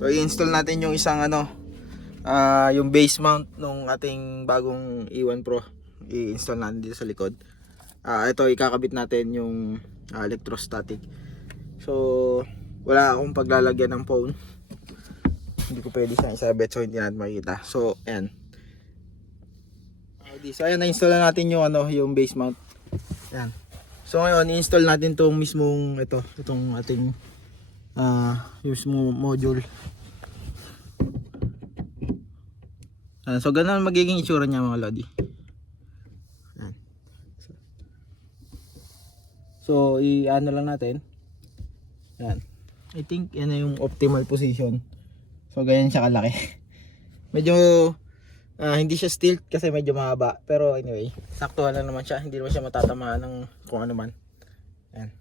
So i-install natin yung isang yung base mount nung ating bagong E1 Pro. I-install natin dito sa likod. Ito ikakabit natin yung electrostatic. So wala akong paglalagyan ng phone. Hindi ko pwede siyang isabit so hindi natin makikita. So ayan. So ayan, na-install na natin yung yung base mount. Ayan. So ngayon i-install natin tong mismong itong ating yung mismong module. So ganun magiging itsura niya mga lodi. Ayan. So i-ano lang natin. Ayan. I think yan na yung optimal position. So ganyan siya kalaki. Medyo hindi siya stilt kasi medyo mahaba. Pero anyway, sakto lang naman siya. Hindi naman siya matatamaan ng kung ano man. Ayan.